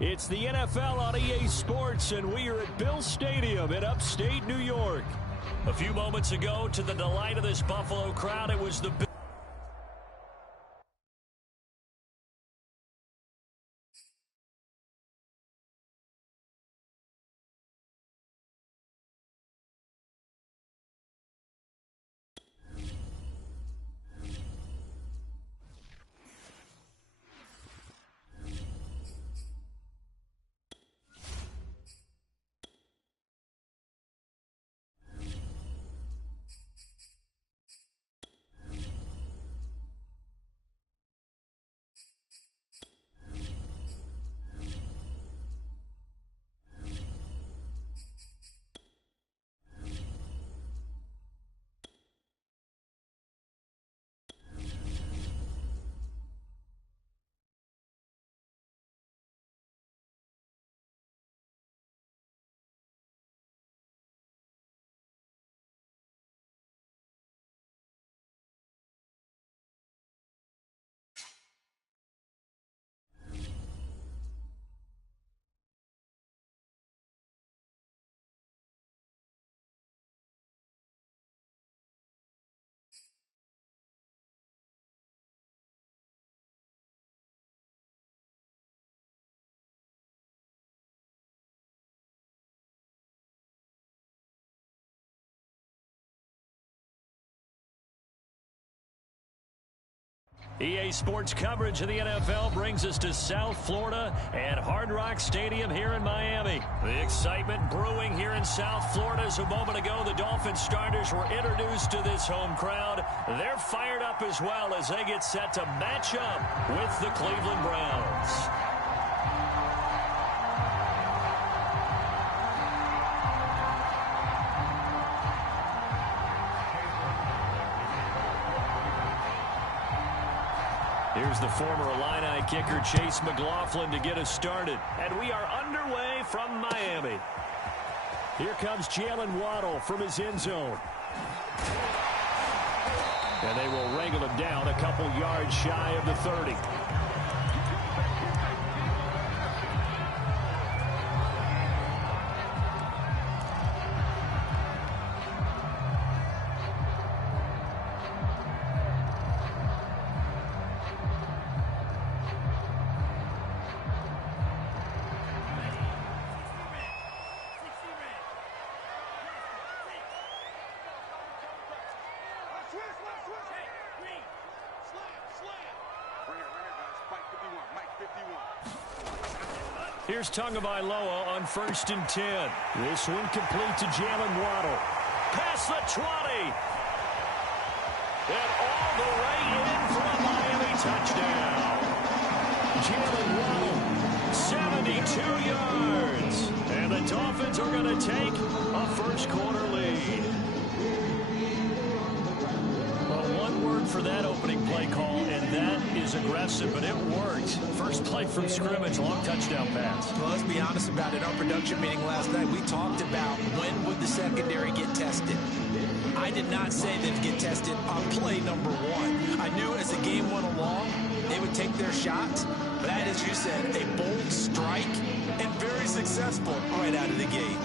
It's the NFL on EA Sports, and we are at Bill Stadium in upstate New York. A few moments ago, to the delight of this Buffalo crowd, it was the EA Sports coverage of the NFL brings us to South Florida and Hard Rock Stadium here in Miami. The excitement brewing here in South Florida as a moment ago the Dolphins starters were introduced to this home crowd. They're fired up as well as they get set to match up with the Cleveland Browns. Here's the former Illini kicker Chase McLaughlin to get us started. And we are underway from Miami. Here comes Jalen Waddle from his end zone. And they will wrangle him down a couple yards shy of the 30. Here's Tagovailoa on 1st and 10. This one complete to Jalen Waddle. Past the 20. And all the way in for a Miami touchdown. Jalen Waddle, 72 yards. And the Dolphins are going to take a first quarter lead. Well, one word for that opening play call, and that is aggressive, but it worked. First play from scrimmage, long touchdown pass. Well, let's be honest about it. Our production meeting last night, we talked about when would the secondary get tested. I did not say they'd get tested on play number 1. I knew as the game went along, they would take their shots. But that, as you said, a bold strike and very successful right out of the gate.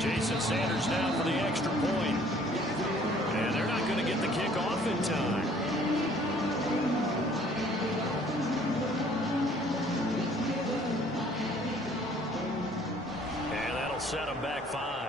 Jason Sanders now for the extra point. And they're not going to get the kick off in time. And that'll set them back 5.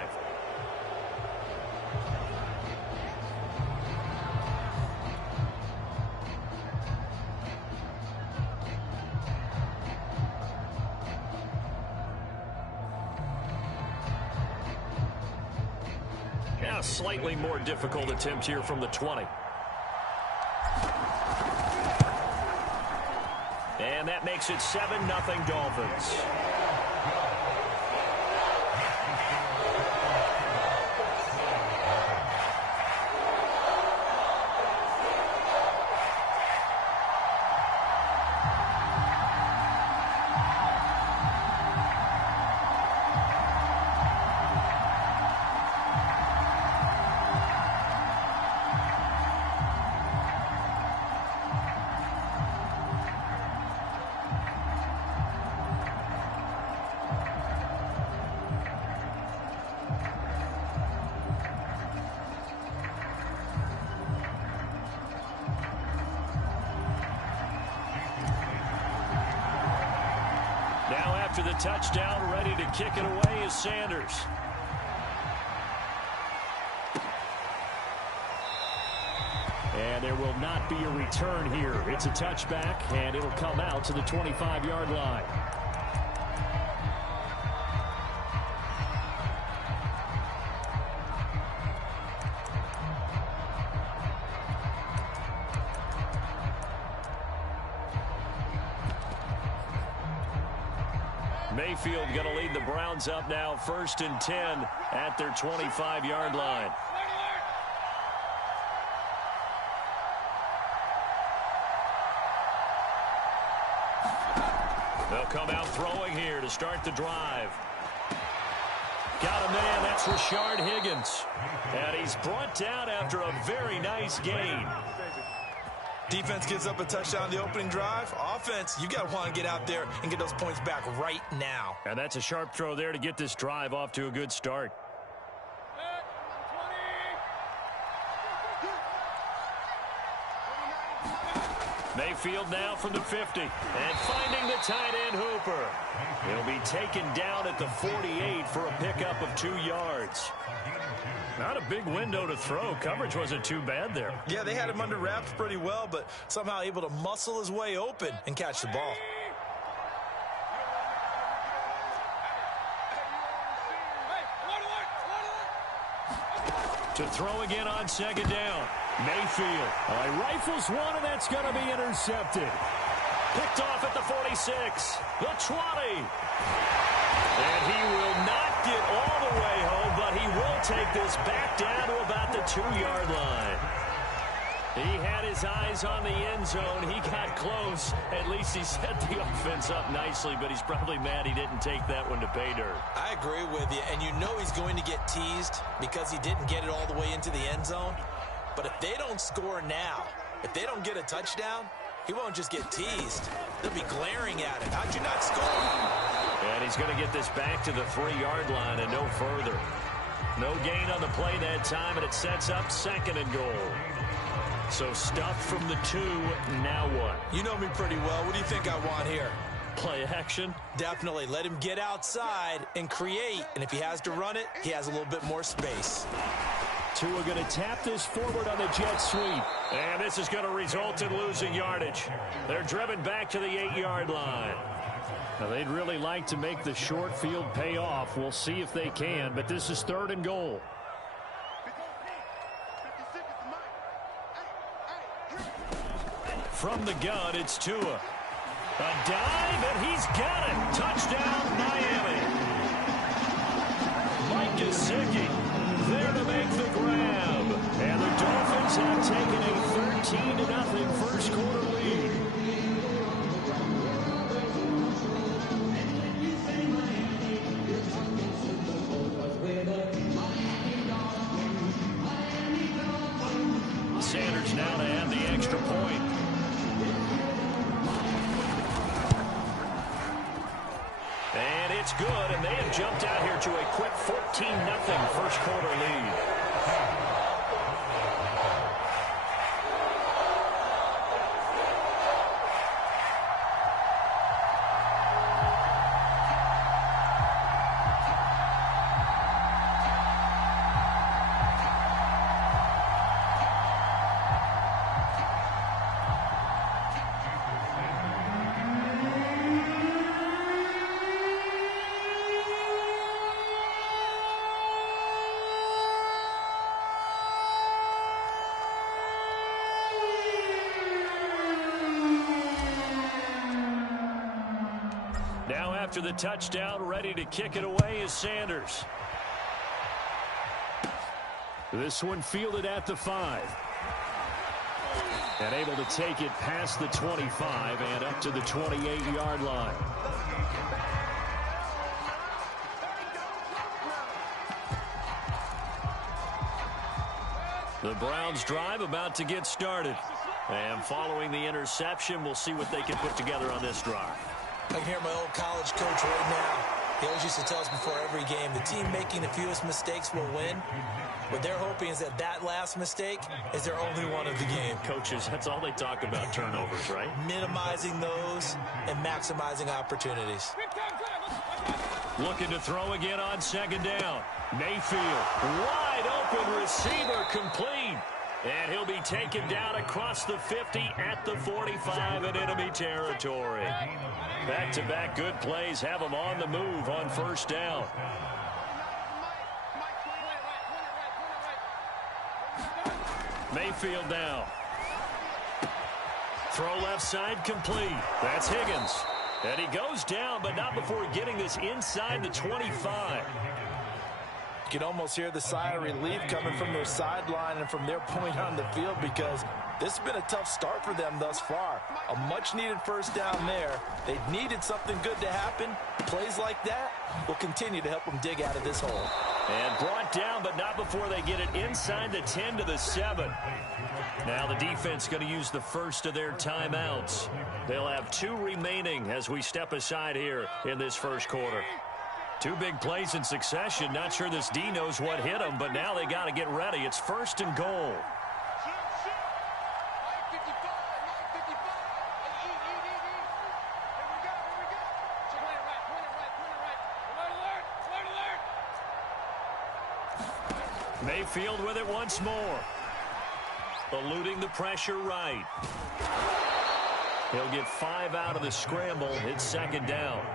A slightly more difficult attempt here from the 20. And that makes it 7-0 Dolphins. after the touchdown, ready to kick it away is Sanders. And there will not be a return here. It's a touchback, and it'll come out to the 25-yard line. Mayfield going to lead the Browns up now, 1st and 10 at their 25-yard line. They'll come out throwing here to start the drive. Got a man, that's Rashard Higgins. And he's brought down after a very nice gain. Defense gives up a touchdown the opening drive. Offense, you got to want to get out there and get those points back right now. And that's a sharp throw there to get this drive off to a good start. Mayfield now from the 50. And finding the tight end Hooper. He'll be taken down at the 48 for a pickup of 2 yards. Not a big window to throw. Coverage wasn't too bad there. Yeah, they had him under wraps pretty well, but somehow able to muscle his way open and catch the ball. To throw again on 2nd down. Mayfield. He rifles one, and that's going to be intercepted. Picked off at the 46. The 20. And he will not get all the way home, but he will take this back down to about the 2-yard line. He had his eyes on the end zone. He got close. At least he set the offense up nicely, but he's probably mad he didn't take that one to pay dirt. I agree with you, and you know he's going to get teased because he didn't get it all the way into the end zone. But if they don't score now, if they don't get a touchdown, he won't just get teased. They'll be glaring at him. How'd you not score? And he's going to get this back to the 3-yard line and no further. No gain on the play that time, and it sets up 2nd and goal. So stuffed from the 2, now what? You know me pretty well. What do you think I want here? Play action? Definitely. Let him get outside and create. And if he has to run it, he has a little bit more space. Tua going to tap this forward on the jet sweep. And this is going to result in losing yardage. They're driven back to the 8-yard line. Now, they'd really like to make the short field pay off. We'll see if they can, but this is 3rd and goal. From the gun, it's Tua. A dive, and he's got it. Touchdown, Miami. Mike Gesicki there to make the grab. And the Dolphins have taken a 13-0 first quarter lead. Sanders now to add the extra point. And it's good, and they have jumped out here to a quick 14-0 first quarter lead. After the touchdown, ready to kick it away is Sanders. This one fielded at the 5. And able to take it past the 25 and up to the 28-yard line. The Browns drive about to get started. And following the interception, we'll see what they can put together on this drive. I can hear my old college coach right now. He always used to tell us before every game, the team making the fewest mistakes will win. What they're hoping is that that last mistake is their only one of the game. Coaches, that's all they talk about, turnovers, right? Minimizing those and maximizing opportunities. Looking to throw again on second down. Mayfield, wide open receiver, complete. And he'll be taken down across the 50 at the 45 in enemy territory. Back-to-back good plays have him on the move on first down. Mayfield now. Throw left side complete. That's Higgins. And he goes down, but not before getting this inside the 25. You can almost hear the sigh of relief coming from their sideline and from their point on the field, because this has been a tough start for them thus far. A much-needed first down there. They needed something good to happen. Plays like that will continue to help them dig out of this hole. And brought down, but not before they get it inside the 10 to the 7. Now the defense going to use the first of their timeouts. They'll have 2 remaining as we step aside here in this first quarter. 2 big plays in succession. Not sure this D knows what hit them, but now they got to get ready. It's first and goal. Mayfield with it once more. Eluding the pressure right. He'll get 5 out of the scramble. It's second down.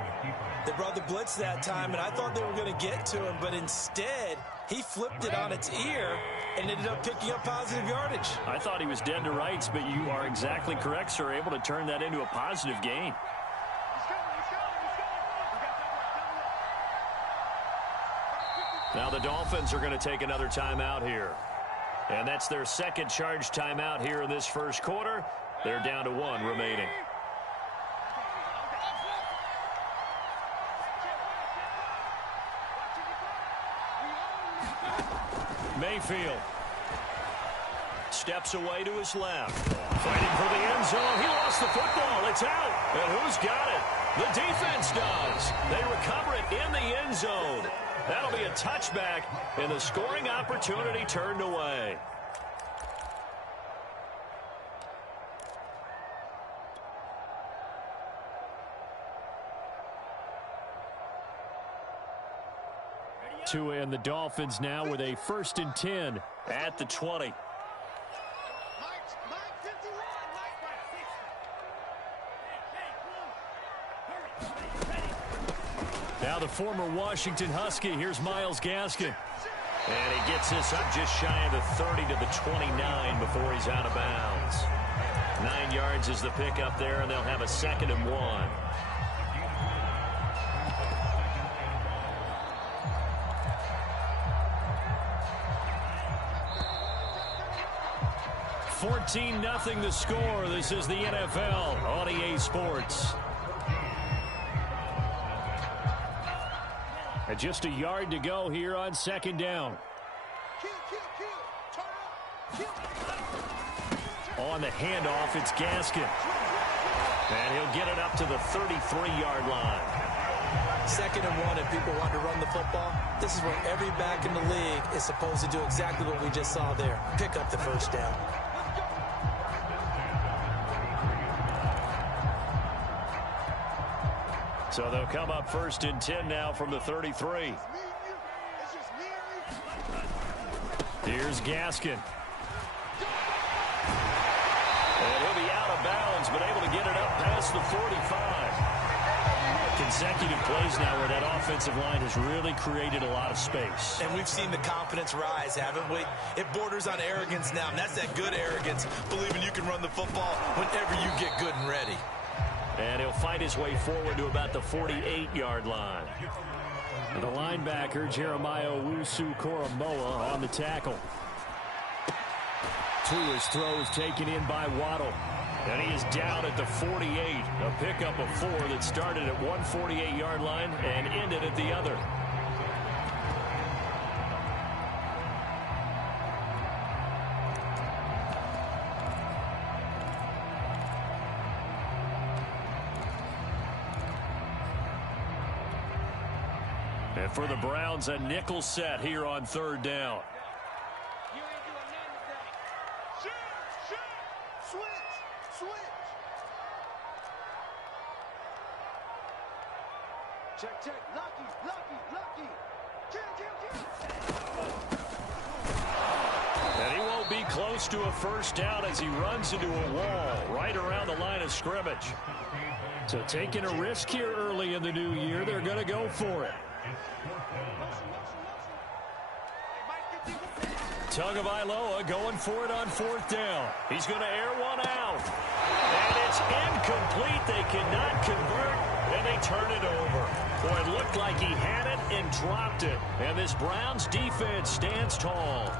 They brought the blitz that time, and I thought they were going to get to him, but instead he flipped it on its ear and ended up picking up positive yardage. I thought he was dead to rights, but you are exactly correct, sir. Able to turn that into a positive gain. Now the Dolphins are going to take another timeout here. And that's their second charge timeout here in this first quarter. They're down to 1 remaining. Mayfield steps away to his left. Fighting for the end zone. He lost the football. It's out. And who's got it? The defense does. They recover it in the end zone. That'll be a touchback, and the scoring opportunity turned away. And the Dolphins now with a 1st and 10 at the 20. Now the former Washington Husky. Here's Myles Gaskin. And he gets this up just shy of the 30 to the 29 before he's out of bounds. 9 yards is the pickup there, and they'll have a 2nd and 1. $14-0 the score. This is the NFL on EA Sports. And just a yard to go here on second down. On the handoff, it's Gaskin. And he'll get it up to the 33-yard line. 2nd and 1, and people want to run the football. This is where every back in the league is supposed to do exactly what we just saw there. Pick up the first down. So they'll come up 1st and 10 now from the 33. Here's Gaskin. And he'll be out of bounds, but able to get it up past the 45. Consecutive plays now where that offensive line has really created a lot of space. And we've seen the confidence rise, haven't we? It borders on arrogance now, and that's that good arrogance, believing you can run the football whenever you get good and ready. And he'll fight his way forward to about the 48-yard line. And the linebacker, Jeremiah Owusu-Koramoah, on the tackle. To his throws taken in by Waddle. And he is down at the 48. A pickup of 4 that started at one 48-yard line and ended at the other. And for the Browns, a nickel set here on 3rd down. And he won't be close to a first down as he runs into a wall right around the line of scrimmage. So taking a risk here early in the new year, they're going to go for it. Tagovailoa going for it on fourth down. He's going to air one out. And it's incomplete. They cannot convert, and they turn it over. Boy, it looked like he had it and dropped it. And this Browns defense stands tall.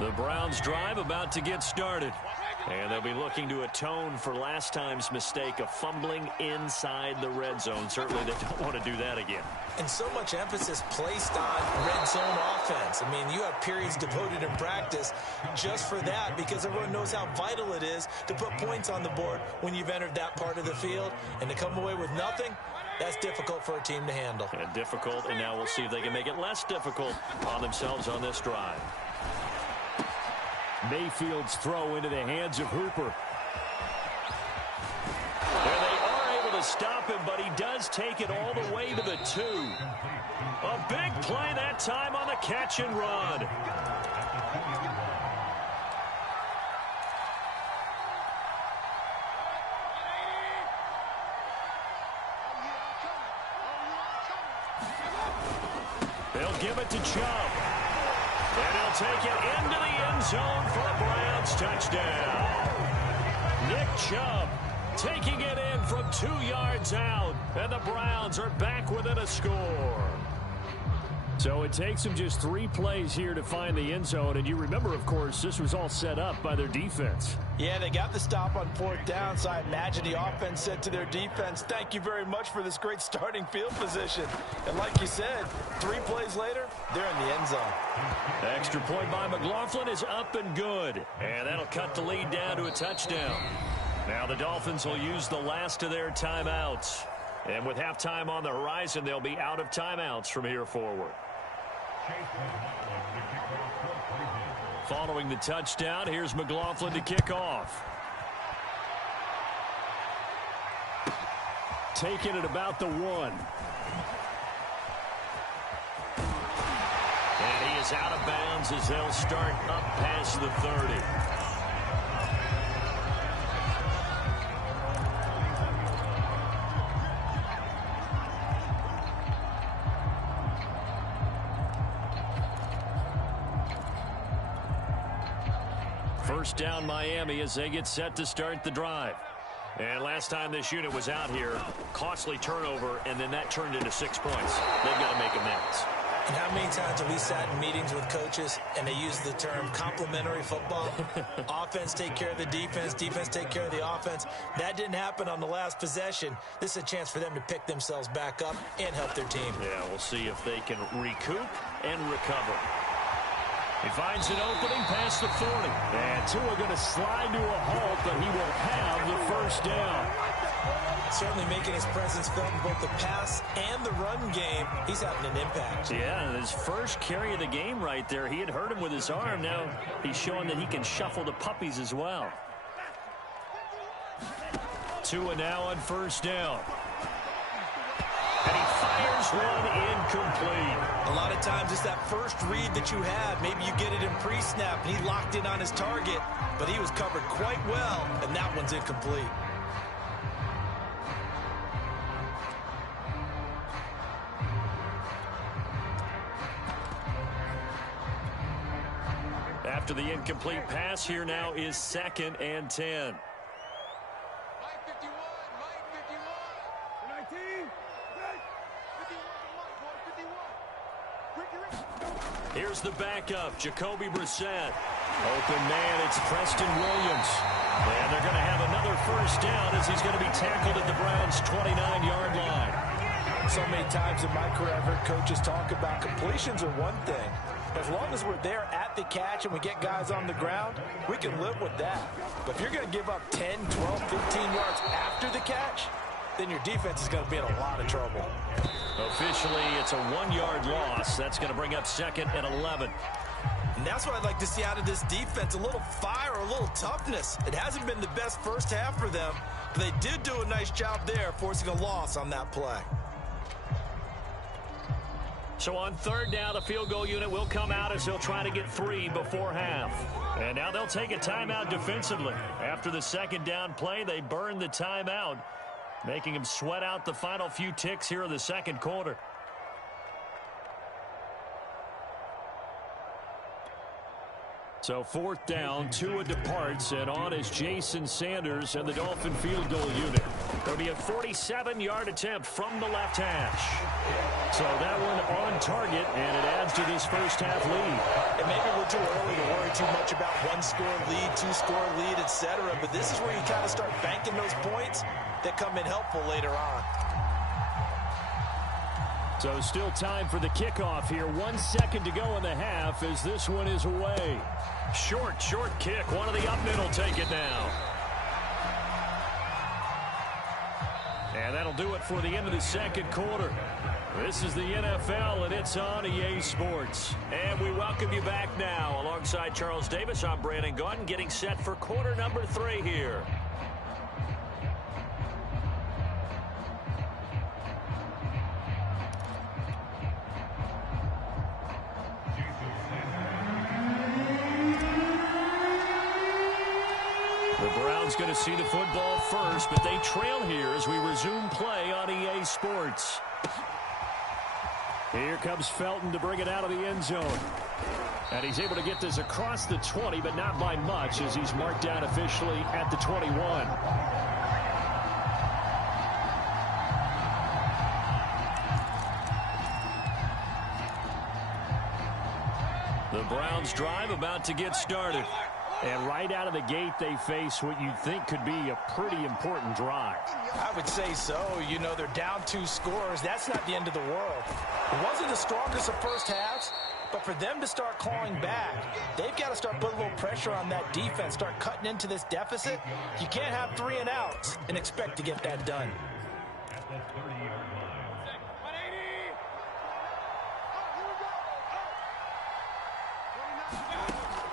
The Browns drive about to get started. And they'll be looking to atone for last time's mistake of fumbling inside the red zone. Certainly they don't want to do that again. And so much emphasis placed on red zone offense. I mean, you have periods devoted in practice just for that because everyone knows how vital it is to put points on the board when you've entered that part of the field. And to come away with nothing, that's difficult for a team to handle. And difficult, and now we'll see if they can make it less difficult on themselves on this drive. Mayfield's throw into the hands of Hooper. And they are able to stop him, but he does take it all the way to the 2. A big play that time on the catch and run. They'll give it to Chubb. And he'll take it into the end zone for a Browns touchdown. Nick Chubb taking it in from 2 yards out. And the Browns are back within a score. So it takes them just 3 plays here to find the end zone. And you remember, of course, this was all set up by their defense. Yeah, they got the stop on fourth down, so I imagine the offense said to their defense, thank you very much for this great starting field position. And like you said, 3 plays later, they're in the end zone. The extra point by McLaughlin is up and good. And that'll cut the lead down to a touchdown. Now the Dolphins will use the last of their timeouts. And with halftime on the horizon, they'll be out of timeouts from here forward. Following the touchdown, here's McLaughlin to kick off. Taking it about the 1. And he is out of bounds as they'll start up past the 30. First down Miami as they get set to start the drive. And last time this unit was out here, costly turnover, and then that turned into 6 points. They've got to make amends. And how many times have we sat in meetings with coaches and they use the term complementary football? Offense take care of the defense, defense take care of the offense. That didn't happen on the last possession. This is a chance for them to pick themselves back up and help their team. Yeah, we'll see if they can recoup and recover. He finds an opening past the 40. And Tua going to slide to a halt, but he will have the first down. Certainly making his presence felt in both the pass and the run game. He's having an impact. Yeah, and his first carry of the game right there, he had hurt him with his arm. Now he's showing that he can shuffle the puppies as well. Tua now on first down. And he fires one incomplete. A lot of times it's that first read that you have. Maybe you get it in pre-snap, and he locked in on his target, but he was covered quite well, and that one's incomplete. After the incomplete pass, here now is 2nd and 10. Here's the backup, Jacoby Brissett. Open man, it's Preston Williams. And they're going to have another first down as he's going to be tackled at the Browns' 29-yard line. So many times in my career I've heard coaches talk about completions are one thing. As long as we're there at the catch and we get guys on the ground, we can live with that. But if you're going to give up 10, 12, 15 yards after the catch, then your defense is going to be in a lot of trouble. Officially, it's a 1-yard loss. That's going to bring up 2nd and 11. And that's what I'd like to see out of this defense, a little fire, a little toughness. It hasn't been the best first half for them, But they did do a nice job there, forcing a loss on that play. So on third down, the field goal unit will come out as they'll try to get 3 before half. And now they'll take a timeout defensively. After the second down play, they burn the timeout, making them sweat out the final few ticks here in the second quarter. So fourth down, Tua departs, and on is Jason Sanders and the Dolphin field goal unit. There'll be a 47-yard attempt from the left hash. So that one on target, and it adds to this first half lead. And maybe we're too early to worry too much about one-score lead, two-score lead, etc. But this is where you kind of start banking those points that come in helpful later on. So still time for the kickoff here. 1 second to go in the half as this one is away. Short kick. One of the up middle take it now. And that'll do it for the end of the second quarter. This is the NFL, and it's on EA Sports. And we welcome you back now. Alongside Charles Davis, I'm Brandon Gaudin, getting set for quarter number 3 here. Going to see the football first, but they trail here as we resume play on EA Sports. Here comes Felton to bring it out of the end zone. And he's able to get this across the 20, but not by much as he's marked down officially at the 21. The Browns drive about to get started. And right out of the gate, they face what you'd think could be a pretty important drive. I would say so. You know, they're down 2 scores. That's not the end of the world. It wasn't the strongest of first halves, but for them to start clawing back, they've got to start putting a little pressure on that defense, start cutting into this deficit. You can't have 3 and outs and expect to get that done.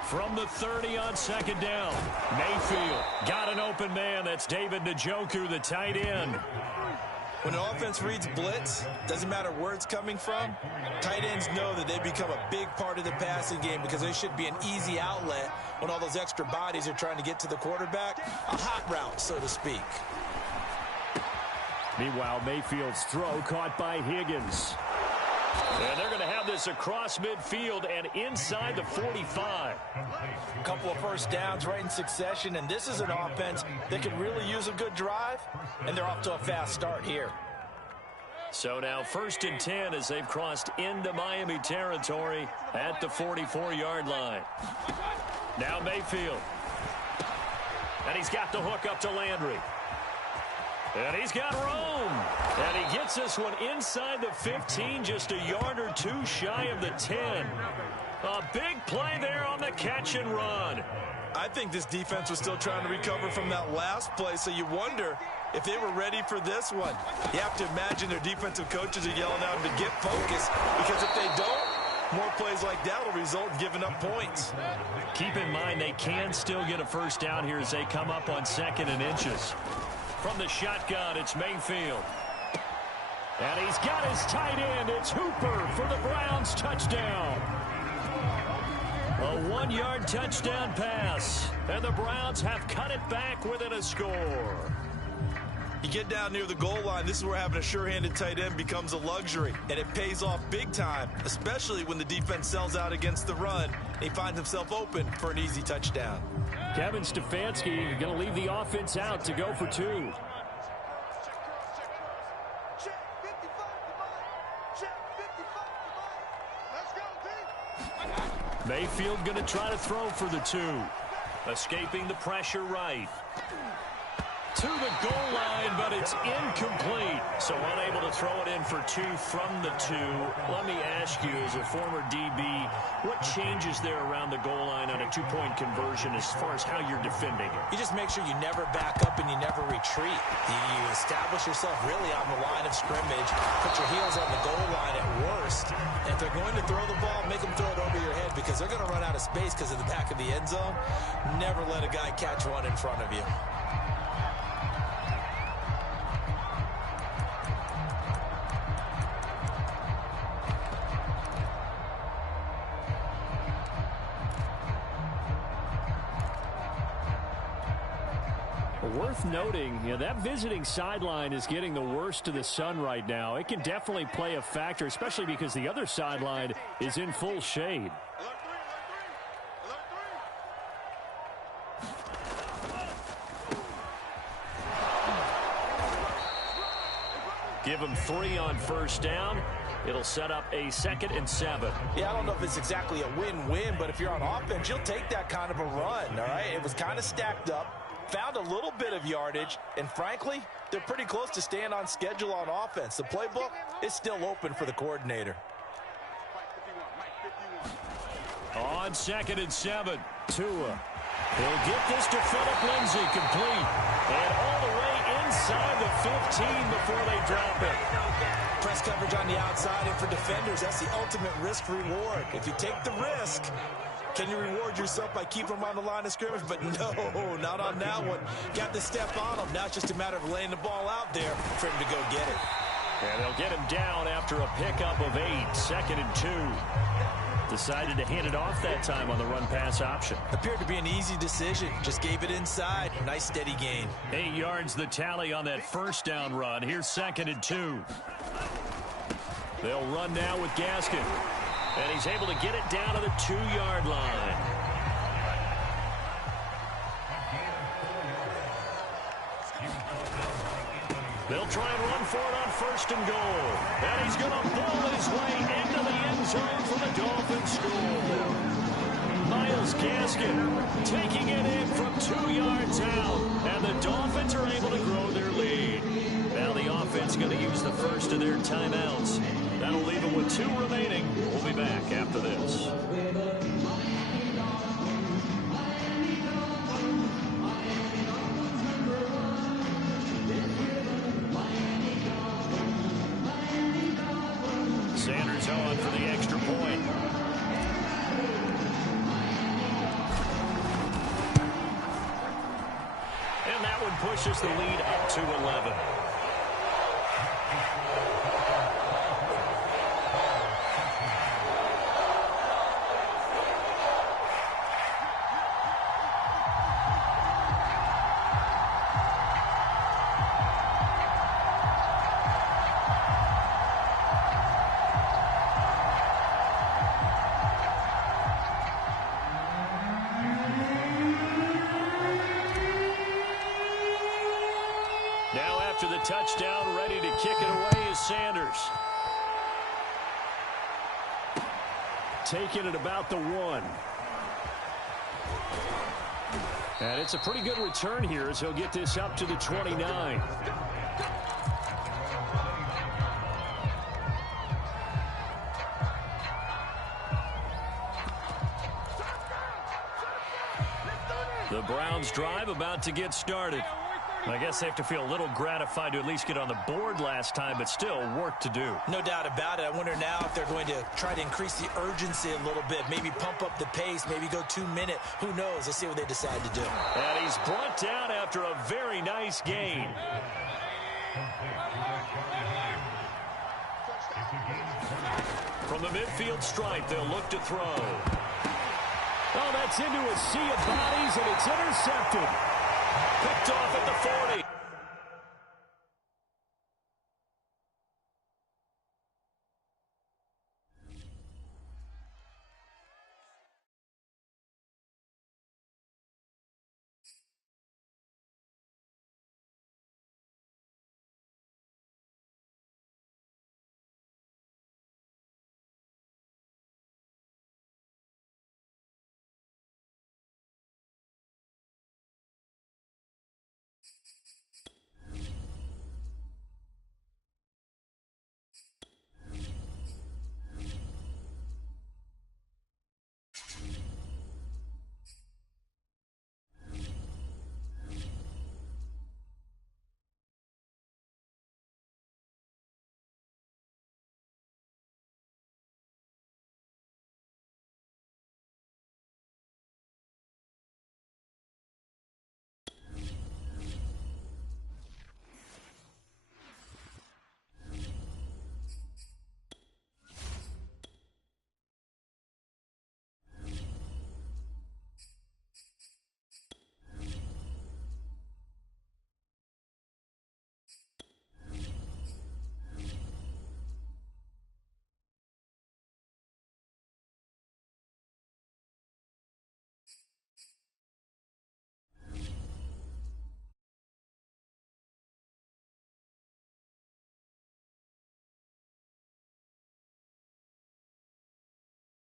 From the 30 on second down, Mayfield got an open man. That's David Njoku, the tight end. When an offense reads blitz, doesn't matter where it's coming from, tight ends know that they become a big part of the passing game because they should be an easy outlet when all those extra bodies are trying to get to the quarterback. A hot route, so to speak. Meanwhile, Mayfield's throw caught by Higgins. And they're going to have this across midfield and inside the 45. A couple of first downs right in succession, and this is an offense that could really use a good drive, and they're off to a fast start here. So now 1st and 10 as they've crossed into Miami territory at the 44-yard line. Now Mayfield. And he's got the hook up to Landry. And he's got room. And he gets this one inside the 15, just a yard or 2 shy of the 10. A big play there on the catch and run. I think this defense was still trying to recover from that last play, so you wonder if they were ready for this one. You have to imagine their defensive coaches are yelling at them to get focused, because if they don't, more plays like that will result in giving up points. Keep in mind they can still get a first down here as they come up on 2nd and inches. From the shotgun, it's Mayfield. And he's got his tight end. It's Hooper for the Browns touchdown. A 1-yard touchdown pass. And the Browns have cut it back within a score. You get down near the goal line, this is where having a sure-handed tight end becomes a luxury. And it pays off big time, especially when the defense sells out against the run. And he finds himself open for an easy touchdown. Kevin Stefanski going to leave the offense out to go for 2. Mayfield going to try to throw for the 2. Escaping the pressure right. To the goal line, but it's incomplete. So unable to throw it in for 2 from the 2. Let me ask you, as a former DB, what changes there around the goal line on a 2-point conversion as far as how you're defending it? You just make sure you never back up and you never retreat. You establish yourself really on the line of scrimmage, put your heels on the goal line at worst. And if they're going to throw the ball, make them throw it over your head because they're going to run out of space because of the back of the end zone. Never let a guy catch one in front of you. Worth noting, that visiting sideline is getting the worst of the sun right now. It can definitely play a factor, especially because the other sideline is in full shade. Give him 3 on first down. It'll set up a 2nd and 7. Yeah, I don't know if it's exactly a win-win, but if you're on offense, you'll take that kind of a run, all right? It was kind of stacked up. Found a little bit of yardage, and frankly, they're pretty close to staying on schedule on offense. The playbook is still open for the coordinator. On 2nd and 7, Tua. He'll get this to Phillip Lindsay, complete. And all the way inside the 15 before they drop it. Press coverage on the outside, and for defenders, that's the ultimate risk-reward. If you take the risk, can you reward yourself by keeping them on the line of scrimmage? But no, not on that one. Got the step on him. Now it's just a matter of laying the ball out there for him to go get it. And they'll get him down after a pickup of 8, 2nd and 2. Decided to hand it off that time on the run-pass option. Appeared to be an easy decision. Just gave it inside. Nice steady gain. 8 yards the tally on that first down run. Here's 2nd and 2. They'll run now with Gaskin. And he's able to get it down to the 2-yard line. They'll try and run for it on 1st and goal. And he's going to ball his way into the end zone for the Dolphins score. Myles Gaskin taking it in from 2 yards out. And the Dolphins are able to grow their lead. Now the offense going to use the first of their timeouts. That'll leave them with 2 remaining. We'll be back after this. Sanders on for the extra point. And that one pushes the lead up to 11. After the touchdown, ready to kick it away is Sanders. Taking it about the 1. And it's a pretty good return here as he'll get this up to the 29. The Browns drive about to get started. I guess they have to feel a little gratified to at least get on the board last time, but still work to do. No doubt about it. I wonder now if they're going to try to increase the urgency a little bit, maybe pump up the pace, maybe go 2-minute. Who knows? Let's see what they decide to do. And he's brought down after a very nice gain. From the midfield stripe, they'll look to throw. Oh, that's into a sea of bodies, and it's intercepted. Picked off at the 40.